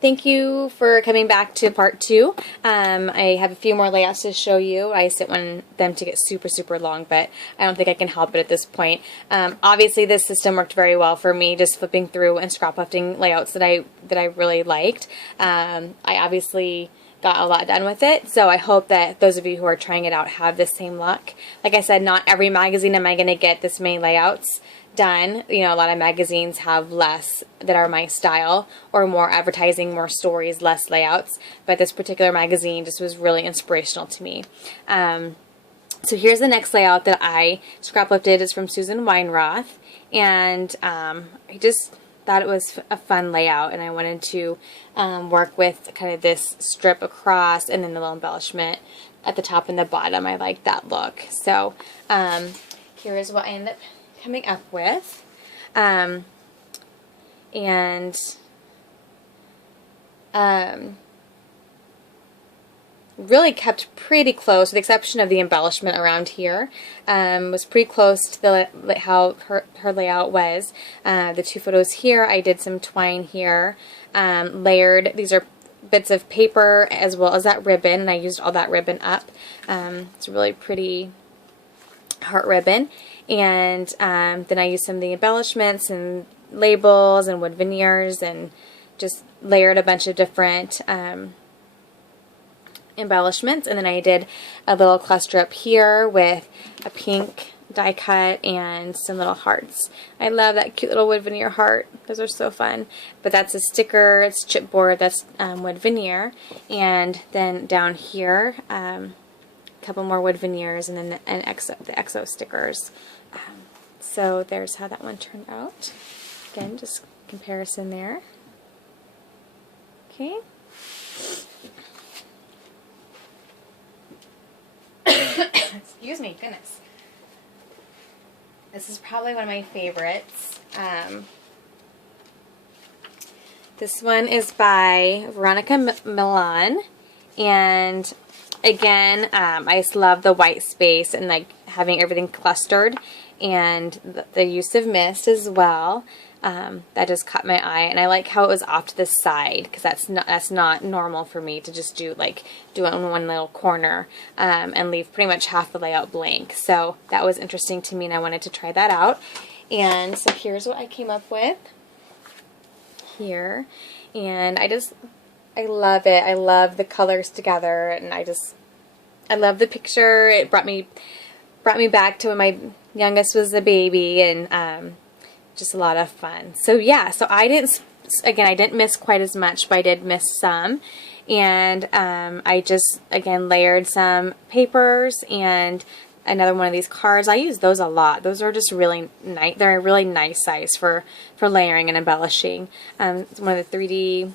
Thank you for coming back to part 2. I have a few more layouts to show you. I just didn't want them to get super long, but I don't think I can help it at this point. Obviously this system worked very well for me, just flipping through and scrapbooking layouts that I really liked. I obviously got a lot done with it, so I hope that those of you who are trying it out have the same luck. Like I said, not every magazine am I going to get this many layouts done. You know, a lot of magazines have less that are my style, or more advertising, more stories, less layouts, but this particular magazine just was really inspirational to me. So here's the next layout that I scraplifted. It's from Susan Weinroth, and I just thought it was a fun layout, and I wanted to work with kind of this strip across and then the little embellishment at the top and the bottom. I like that look. So here is what I ended up coming up with, really kept pretty close, with the exception of the embellishment around here. Was pretty close to how her layout was. The two photos here, I did some twine here, layered. These are bits of paper as well as that ribbon, and I used all that ribbon up. It's a really pretty heart ribbon. And then I used some of the embellishments and labels and wood veneers, and just layered a bunch of different embellishments. And then I did a little cluster up here with a pink die cut and some little hearts. I love that cute little wood veneer heart. Those are so fun. But that's a sticker, it's chipboard, that's wood veneer. And then down here, a couple more wood veneers, and then the exo stickers. So there's how that one turned out. Again, just comparison there. Okay. Excuse me, goodness. This is probably one of my favorites. This one is by Veronica Milan, and again, I just love the white space and like having everything clustered, and the use of mist as well. That just caught my eye, and I like how it was off to the side, because that's not normal for me to just do it in one little corner and leave pretty much half the layout blank. So that was interesting to me, and I wanted to try that out. And so here's what I came up with here, and I love it. I love the colors together, and I love the picture. It brought me back to when my youngest was a baby, and just a lot of fun. So yeah, so I didn't miss quite as much, but I did miss some. And I just, again, layered some papers and another one of these cards. I use those a lot. Those are just really nice. They're a really nice size for layering and embellishing. It's one of the 3D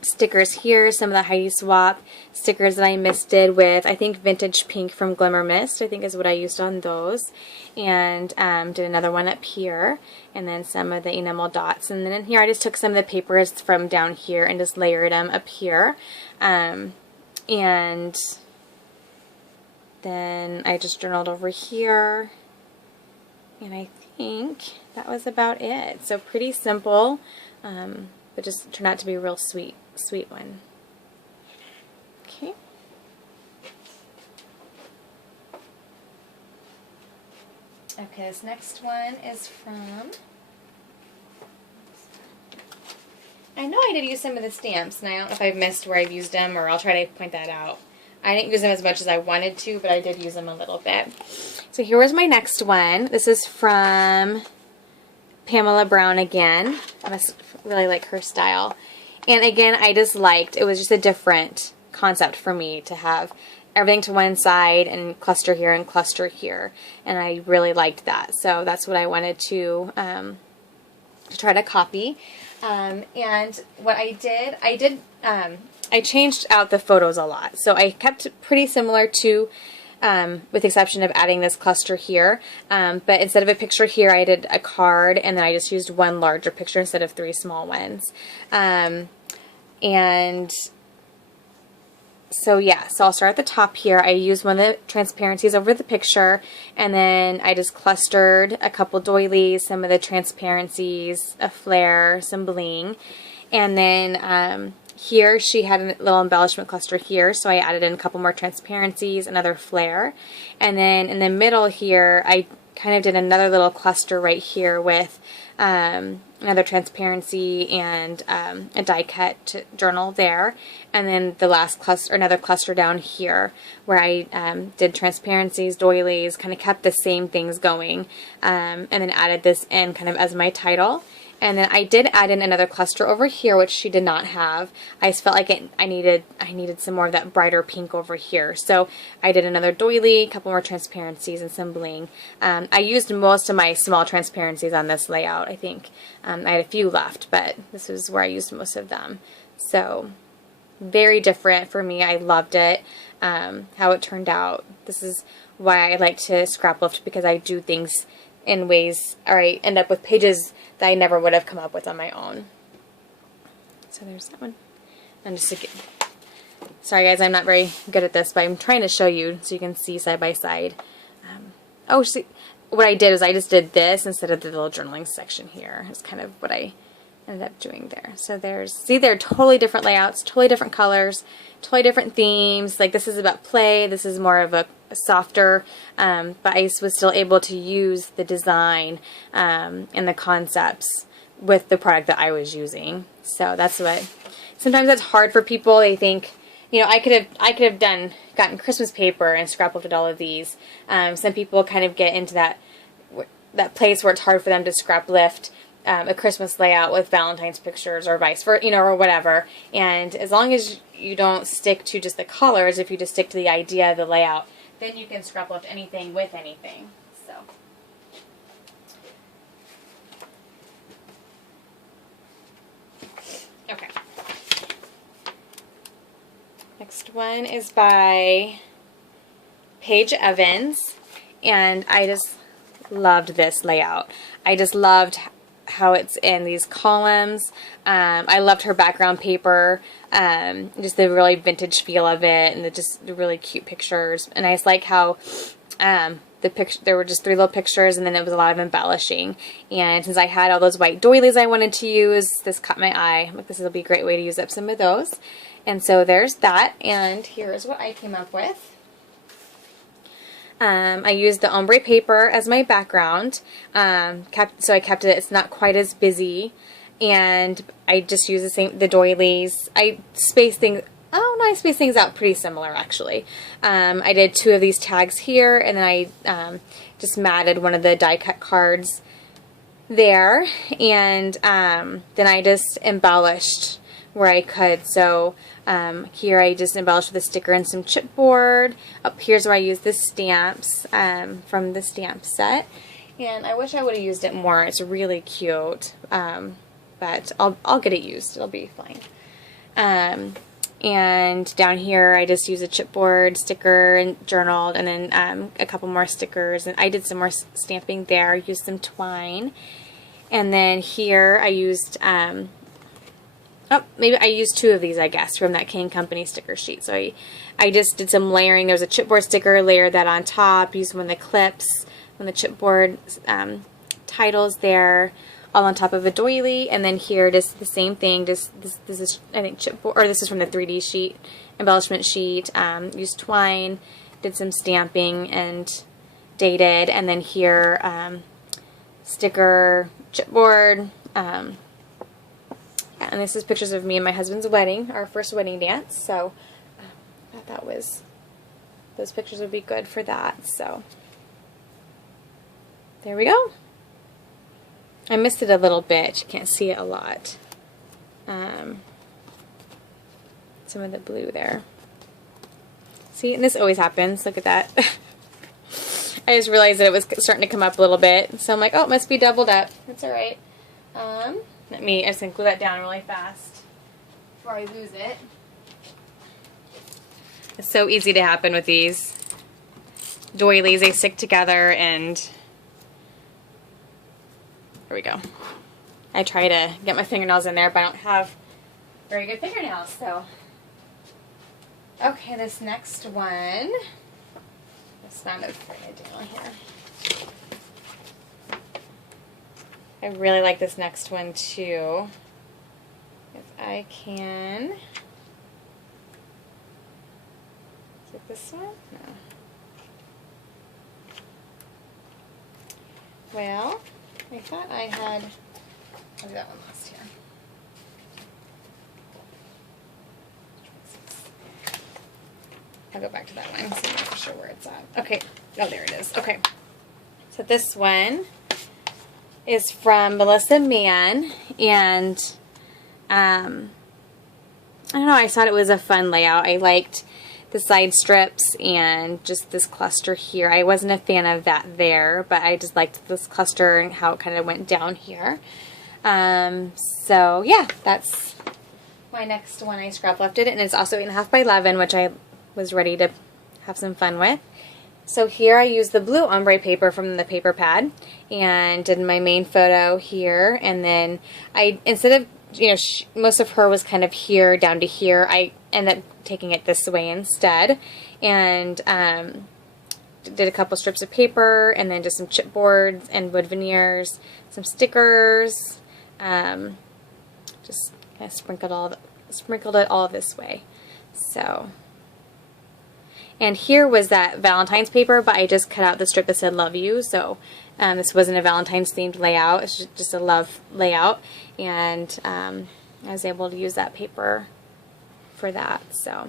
stickers here, some of the Heidi Swap stickers that I misted with, I think, Vintage Pink from Glimmer Mist, I think is what I used on those. And did another one up here, and then some of the enamel dots. And then in here I just took some of the papers from down here and just layered them up here. And then I just journaled over here, and I think that was about it. So pretty simple, but just turned out to be a real sweet one. Okay. Okay, this next one is from, I know I did use some of the stamps, and I don't know if I've missed where I've used them, or I'll try to point that out. I didn't use them as much as I wanted to, but I did use them a little bit. So here was my next one. This is from Pamela Brown again. I must really like her style. And again, I just liked, it was just a different concept for me to have everything to one side and cluster here and cluster here. And I really liked that. So that's what I wanted to try to copy. And what I did, I changed out the photos a lot. So I kept it pretty similar to, with the exception of adding this cluster here. But instead of a picture here, I did a card, and then I just used one larger picture instead of 3 small ones. And so yeah, so I'll start at the top here. I used one of the transparencies over the picture, and then I just clustered a couple doilies, some of the transparencies, a flare, some bling. And then here she had a little embellishment cluster here, so I added in a couple more transparencies, another flare. And then in the middle here, I kind of did another little cluster right here with another transparency and a die cut journal there, and then the last cluster, another cluster down here where I did transparencies, doilies, kind of kept the same things going, and then added this in kind of as my title. And then I did add in another cluster over here, which she did not have. I just felt like I needed some more of that brighter pink over here. So I did another doily, a couple more transparencies, and some bling. I used most of my small transparencies on this layout, I think. I had a few left, but this is where I used most of them. So very different for me. I loved it, how it turned out. This is why I like to scrap lift, because I do things in ways, or I end up with pages that I never would have come up with on my own. So there's that one. And just to sorry guys, I'm not very good at this, but I'm trying to show you so you can see side by side. Oh, see, what I did is I just did this instead of the little journaling section here. It's kind of what I ended up doing there. So there's, see, they're totally different layouts, totally different colors, totally different themes. Like this is about play, this is more of a softer, but I was still able to use the design and the concepts with the product that I was using. So that's what, sometimes that's hard for people. They think, you know, I could have gotten Christmas paper and scrap lifted all of these. Some people kind of get into that place where it's hard for them to scrap lift a Christmas layout with Valentine's pictures or vice versa, you know, or whatever. And as long as you don't stick to just the colors, if you just stick to the idea of the layout, then you can scrap lift anything with anything. So. Okay. Next one is by Paige Evans, and I just loved this layout. I just loved how it's in these columns. I loved her background paper, just the really vintage feel of it, and just the really cute pictures. And I just like how there were just 3 little pictures, and then it was a lot of embellishing. And since I had all those white doilies I wanted to use, this caught my eye. I'm like, this will be a great way to use up some of those. And so there's that, and here's what I came up with. I used the ombre paper as my background, so I kept it, it's not quite as busy, and I just used the doilies. I spaced things, I spaced things out pretty similar actually. I did 2 of these tags here, and then I just matted one of the die cut cards there, and then I just embellished where I could. So here I just embellished with a sticker and some chipboard. Up here's where I used the stamps from the stamp set. And I wish I would have used it more. It's really cute, but I'll get it used. It'll be fine. And down here I just used a chipboard sticker and journaled, and then a couple more stickers. And I did some more stamping there. Used some twine. And then here I used maybe I used 2 of these, I guess, from that King Company sticker sheet. So I just did some layering. There was a chipboard sticker, layered that on top, used one of the clips, one of the chipboard titles there, all on top of a doily. And then here, just the same thing. Just this is, I think, chipboard, or this is from the 3D sheet, embellishment sheet. Used twine, did some stamping and dated. And then here, sticker, chipboard. And this is pictures of me and my husband's wedding, our first wedding dance. So I thought those pictures would be good for that. So there we go. I missed it a little bit. You can't see it a lot. Some of the blue there. See, and this always happens. Look at that. I just realized that it was starting to come up a little bit. So I'm like, oh, it must be doubled up. That's all right. I'm just going to glue that down really fast before I lose it. It's so easy to happen with these doilies. They stick together, and there we go. I try to get my fingernails in there, but I don't have very good fingernails, so. Okay, this next one. Let's not move down here. I really like this next one too. if I can, is it this one? No. Well, I thought I had, I'll do that one last here. I'll go back to that one, so I'm not sure where it's at. Okay, oh, there it is. Okay, so this one is from Melissa Mann, and I don't know, I thought it was a fun layout. I liked the side strips and just this cluster here. I wasn't a fan of that there, but I just liked this cluster and how it kind of went down here. So yeah, that's my next one. I scrap lifted it, and it's also 8.5 by 11, which I was ready to have some fun with. So here I used the blue ombre paper from the paper pad and did my main photo here, and then I, instead of, you know, most of her was kind of here down to here, I ended up taking it this way instead, and did a couple strips of paper, and then just some chipboards and wood veneers, some stickers, just kind of sprinkled it all this way. So, and here was that Valentine's paper, but I just cut out the strip that said love you, so this wasn't a Valentine's themed layout, it's just a love layout, and I was able to use that paper for that, so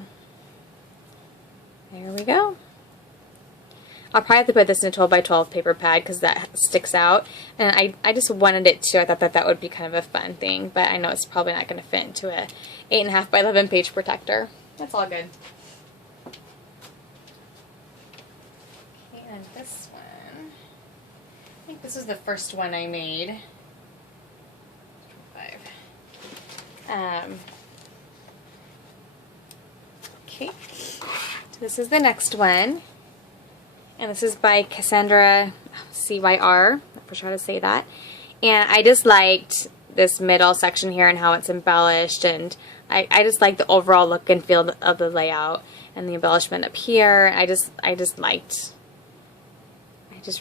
there we go. I'll probably have to put this in a 12 by 12 paper pad because that sticks out, and I just wanted it to. I thought that would be kind of a fun thing, but I know it's probably not going to fit into a 8.5 by 11 page protector. That's all good. Okay, and this one, I think this is the first one I made. Okay, so this is the next one, and this is by Cassandra CYR, not for sure how to say that, and I just liked this middle section here and how it's embellished, and I just like the overall look and feel of the layout and the embellishment up here. I just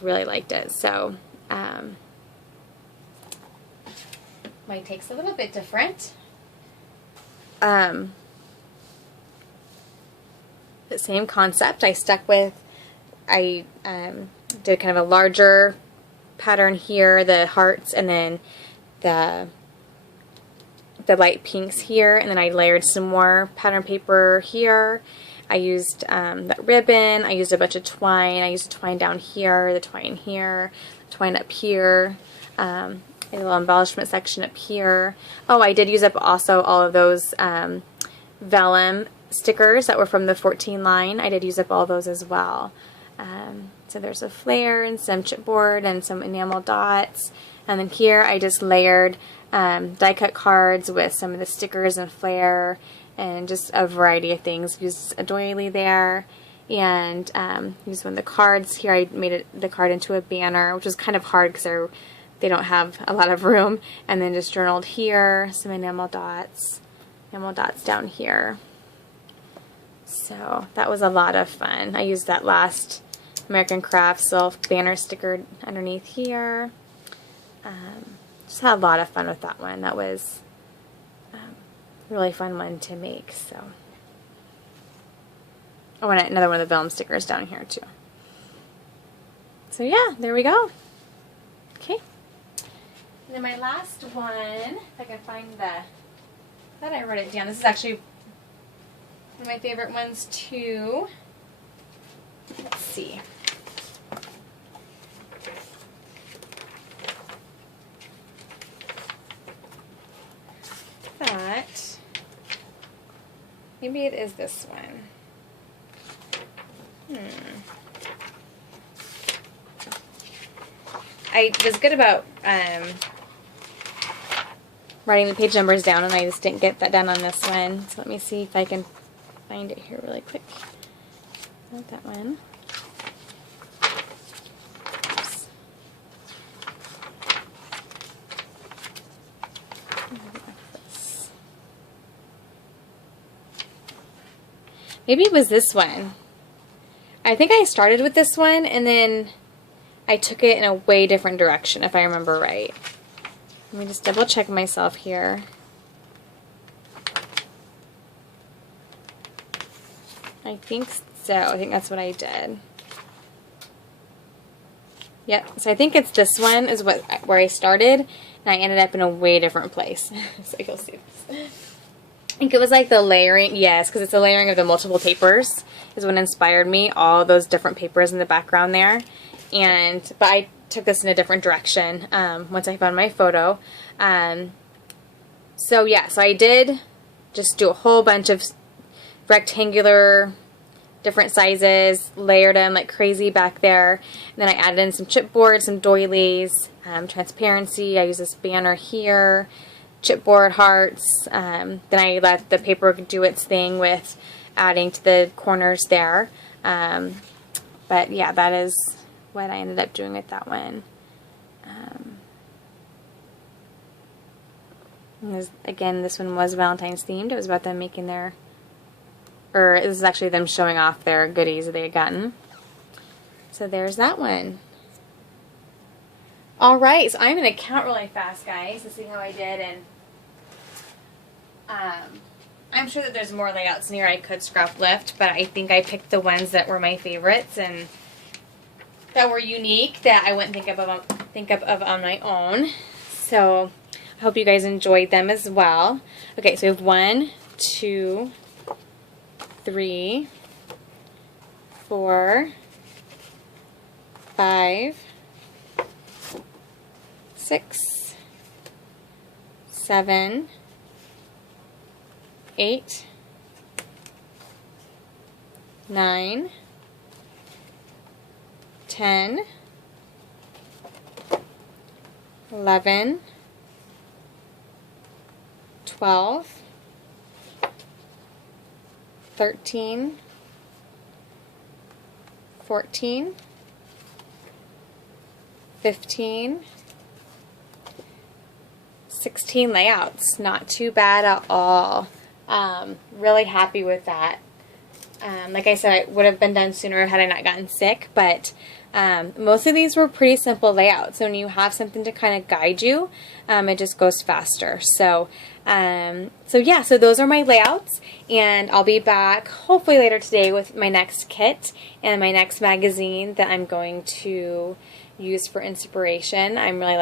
really liked it. So my take's a little bit different. The same concept. I stuck with, I did kind of a larger pattern here, the hearts, and then the light pinks here, and then I layered some more pattern paper here. I used that ribbon, I used a bunch of twine, I used twine down here, the twine here, twine up here, a little embellishment section up here. Oh, I did use up also all of those vellum stickers that were from the 14 line. I did use up all those as well. So there's a flare and some chipboard and some enamel dots. And then here I just layered die cut cards with some of the stickers and flare and just a variety of things. Used a doily there, and used one of the cards here. I made the card into a banner, which was kind of hard because they don't have a lot of room. And then just journaled here, some enamel dots down here. So that was a lot of fun. I used that last American Crafts little banner sticker underneath here. Just had a lot of fun with that one. That was a really fun one to make. So, oh, and another one of the vellum stickers down here too. So yeah, there we go. Okay. And then my last one, if I can find I thought I wrote it down. This is actually one of my favorite ones too. Let's see. Thought maybe it is this one. I was good about writing the page numbers down, and I just didn't get that done on this one. So let me see if I can find it here really quick. Not that one. Oops. Maybe it was this one. I think I started with this one, and then I took it in a way different direction, if I remember right. Let me just double check myself here. I think so. I think that's what I did. Yep, so I think it's this one is where I started, and I ended up in a way different place. So you'll see this. I think it was like the layering, yes, because it's the layering of the multiple papers is what inspired me, all those different papers in the background there. But I took this in a different direction once I found my photo. So yeah, so I did just do a whole bunch of rectangular different sizes, layered them like crazy back there. And then I added in some chipboard, some doilies, transparency. I use this banner here, chipboard hearts. Then I let the paper do its thing with adding to the corners there. But yeah, that is what I ended up doing with that one. Again, this one was Valentine's themed. It was about them making their, or this is actually them showing off their goodies that they had gotten. So there's that one. Alright, so I'm going to count really fast, guys, to see how I did. And I'm sure that there's more layouts in here I could scrap lift, but I think I picked the ones that were my favorites and that were unique that I wouldn't think of on my own. So I hope you guys enjoyed them as well. Okay, so we have 1, 2, 3, 4, 5, 6, 7, 8, 9, 10, 11, 12, 13, 14, 15, 16 layouts. Not too bad at all. Really happy with that. Like I said, it would have been done sooner had I not gotten sick, but most of these were pretty simple layouts. So when you have something to kind of guide you, it just goes faster. So yeah, so those are my layouts, and I'll be back hopefully later today with my next kit and my next magazine that I'm going to use for inspiration. I'm really